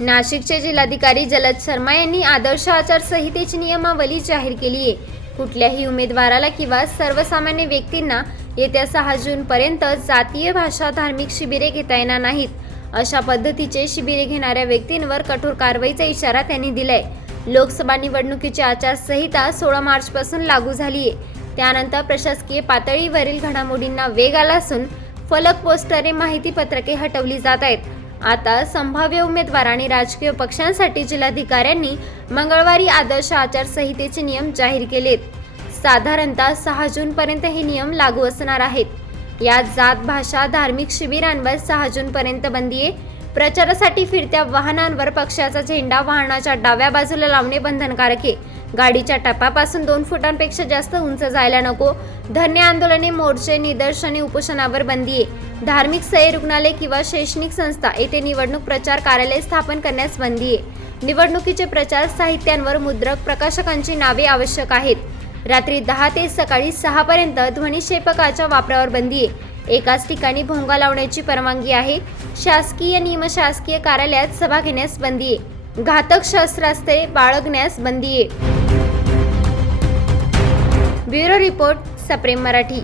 नाशिकचे जिल्हाधिकारी जलद शर्मा यांनी आदर्श आचारसंहितेची नियमावली जाहीर केली आहे. कुठल्याही उमेदवाराला किंवा सर्वसामान्य व्यक्तींना येत्या सहा जूनपर्यंत जातीय भाषा धार्मिक शिबिरे घेता येणार नाहीत. अशा पद्धतीचे शिबिरे घेणाऱ्या व्यक्तींवर कठोर कारवाईचा इशारा त्यांनी दिलाय. लोकसभा निवडणुकीची आचारसंहिता सोळा मार्चपासून लागू झाली आहे. त्यानंतर प्रशासकीय पातळीवरील घडामोडींना वेग आला असून फलक पोस्टरे माहिती पत्रके हटवली जात आहेत. आता संभाव्य उमेदवार आणि राजकीय पक्षांसाठी जिल्हाधिकाऱ्यांनी मंगळवारी आदर्श आचारसंहितेचे नियम जाहीर केलेत. साधारणतः सहा जूनपर्यंत हे नियम लागू असणार आहेत. यात जात भाषा धार्मिक शिबिरांवर सहा जूनपर्यंत बंदी आहे. प्रचारासाठी फिरत्या वाहनांवर पक्षाचा झेंडा वाहनाच्या डाव्या बाजूला लावणे बंधनकारक आहे. गाडीच्या टप्प्यापासून दोन फुटांपेक्षा जास्त उंच जायला नको. धरणे आंदोलने मोर्चे निदर्शने उपोषणावर बंदी आहे. धार्मिक सय रुग्णालय किंवा शैक्षणिक संस्था येथे निवडणूक प्रचार कार्यालय स्थापन करण्यास बंदी आहे. निवडणुकीचे प्रचार साहित्यांवर मुद्रक प्रकाशकांची नावे आवश्यक आहेत. रात्री दहा ते सकाळी सहापर्यंत ध्वनिक्षेपकाच्या वापरावर बंदी आहे. एकाच ठिकाणी भोंगा लावण्याची परवानगी आहे. शासकीय निमशासकीय कार्यालयात सभा घेण्यास बंदी आहे. घातक शस्त्रास्त्रे बाळगण्यास बंदी आहे. ब्युरो रिपोर्ट सप्रेम मराठी.